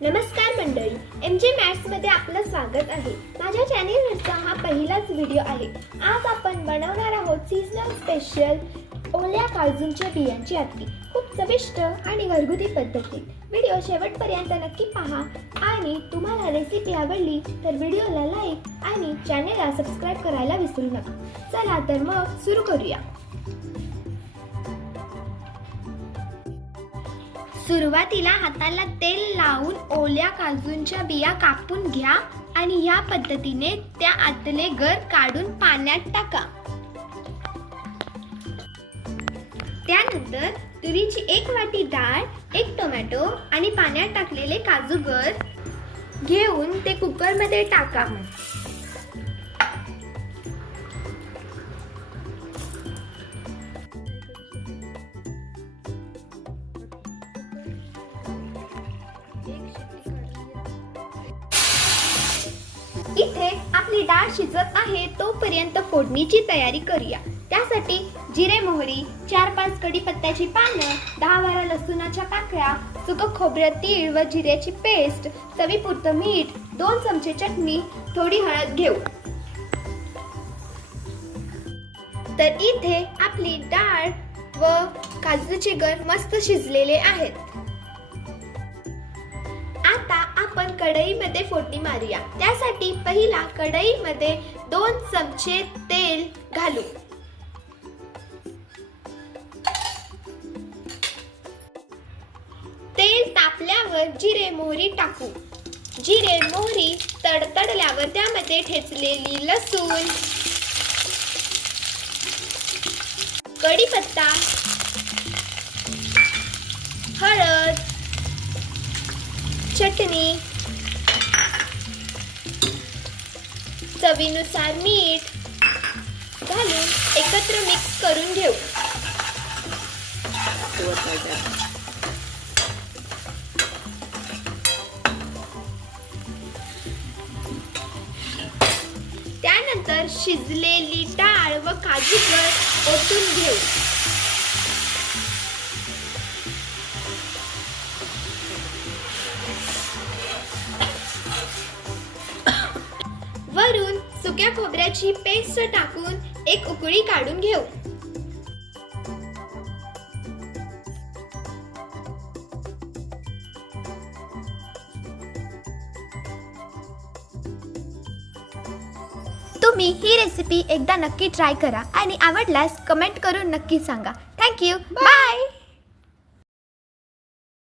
नमस्कार मंडळी, MJ maths मध्ये आपलं स्वागत आहे। माझ्या चॅनेलवरचा हा पहिलाच व्हिडिओ आहे। आज आपण बनवणार आहोत सीजनल स्पेशल ओल्या काजूंच्या बियांची आमटी। खूप चविष्ट आणि घरगुती पद्धतीत। व्हिडिओ शेवटपर्यंत नक्की पहा आणि तुम्हाला रेसिपी आवडली तर व्हिडिओला लाईक आणि चॅनेलला सबस्क्राइब करायला विसरू नका। चला तर मग सुरू करूया। सुरुवातीला हाताला तेल लावून ओल्या काजूंच्या बिया कापून घ्या आणि ह्या पद्धतीने त्या आतले गर काढून पाण्यात टाका। त्यानंतर तुरीची 1 वाटी डाळ, 1 टोमॅटो आणि पाण्यात टाकलेले काजू गर घेऊन ते कुकरमध्ये टाका। इथे आपली डाळ शिजत आहे तोपर्यंत फोडणीची तयारी करूया। त्यासाठी जिरे मोहरी, 4-5 कढीपत्त्याची पानं, 10-12 लसूणाच्या पाकळ्या, सुकं खोबरं, तीळ व जिऱ्याची पेस्ट, चवीपुरतं मीठ, 2 चमचे चटणी, थोडी हळद घेऊ। तर इथे आपली डाळ व काजूचे गर मस्त शिजलेले आहेत। आता आपण कढईमध्ये फोडणी मारूया। त्यासाठी पहिला कढईमध्ये 2 चमचे तेल घालू। तेल तापल्यावर जिरे मोहरी टाकू। जिरे मोहरी तडतडल्यावर त्यामध्ये ठेचलेली लसूण, कढीपत्ता, हळद, चटणी, चवीनुसार मीठ घालून एकत्र मिक्स करून घेऊ। त्यानंतर शिजलेली डाळ व काजू गर ओतून घेऊ। वरून सुक्या खोबऱ्याची पेस्ट टाकून एक उकळी काढून घेऊ। तुम्ही ही रेसिपी एकदा नक्की ट्राय करा आणि आवडल्यास कमेंट करून नक्की सांगा। Thank you, bye.